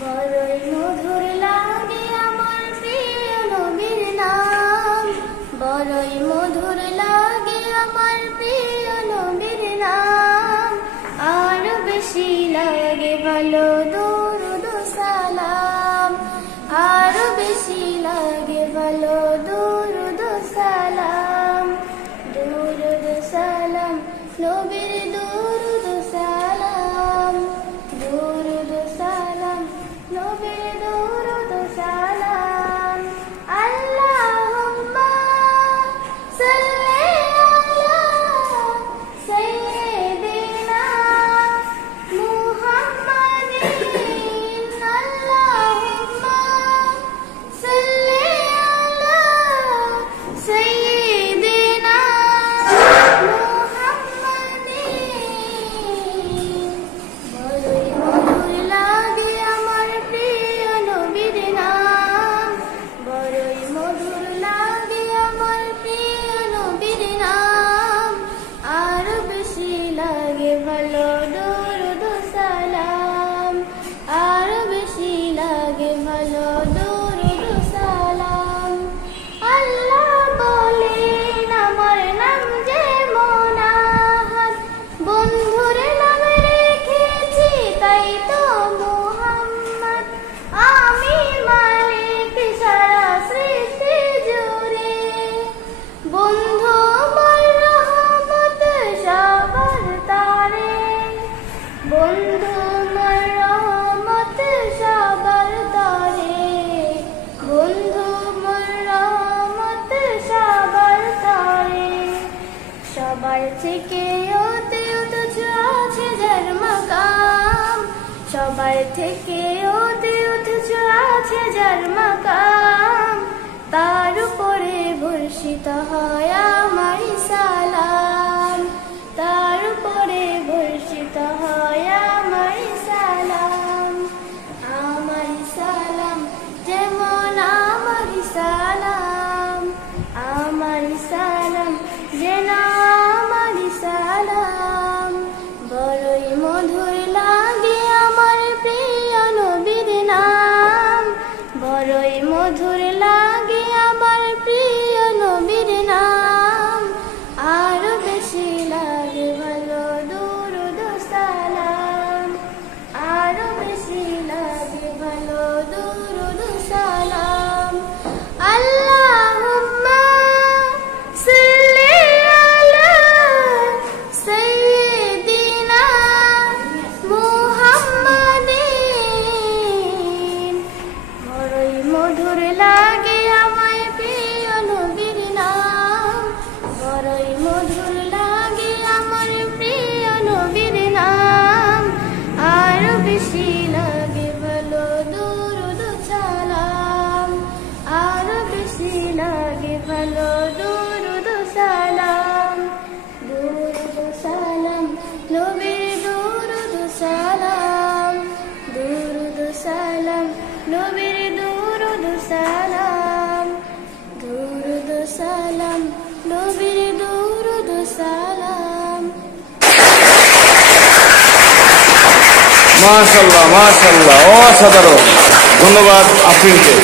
বড়ই মধুর লাগে আমার প্রিয় নবীর নাম, বড়ই মধুর লাগে আমার প্রিয় নবীর নাম। আর বেশি লাগে ভালো দুরূদ সালাম, আর বেশি লাগে ভালো দুরূদ সালাম। দুরূদ সালাম নবীর দুরূদ সালাম, দুরূদ সালাম নবীর দুরূদ সালাম। আল্লাহুম্মা সাল্লি আলা সাইয়্যিদিনা মুহাম্মাদিন, আল্লাহুম্মা সাল্লি আলা সাইয়্যিদিনা মুহাম্মাদিন। বড়ই মধুর লাগে আমার প্রিয় নবীর নাম, বড়ই মধুর লাগে আমার প্রিয় নবীর নাম। আর বেশি লাগে ভালো দুরূদ সালাম, আর বেশি লাগে ভালো দুরূদ সালাম। আল্লাহ বলেন আমার নাম যেমন আহাদ, বন্ধুর নাম রেখেছি তাই তো মুহাম্মদ। আমি মালিক সারা সৃষ্টি জুড়ে, বন্ধু মোর রহমত সবার তারে, বন্ধু মোর রহমত সবার তারে, বন্ধু মোর রহমত সবার তারে। সবার থেকে অতি উচ্চ আছে যার মাকাম, সবার থেকে অতি উচ্চ আছে যার মাকাম। তার উপরে বর্ষিত হয় আমার সালাম, তার উপরে বর্ষিত হয় আমার সালাম। আমার সালাম যেমন আমার সালাম, আমার সালাম যেন আমার সালাম। বড়ই মধুর লাগে আমার প্রিয় নবীর নাম, বড়ই মধুর লাগে আমার প্রিয় নবীর নাম। আর বেশি লাগে ভালো দুরূদ সালাম, আর বেশি লাগে ভালো দুরূদ সালাম। আল্লাহুম্মা সাল্লি আলা সাইয়্যিদিনা মুহাম্মাদিন। বড়ই মধুর লাগে আমার প্রিয় নবীর নাম, বড়ই মধুর লাগে আমার প্রিয় নবীর নাম। আর বেশি লাগে ভালো দুরূদ সালাম, আর বেশি লাগে ভালো দুরূদ সালাম। দুরূদ সালাম নবীর দুরূদ সালাম, দুরূদ সালাম নবীর দুরূদ সালাম, দুরূদ সালাম নবীর দুরূদ সালাম। মাশাআল্লাহ মাশাআল্লাহ, অসাধারণ। ধন্যবাদ আফরিনকে।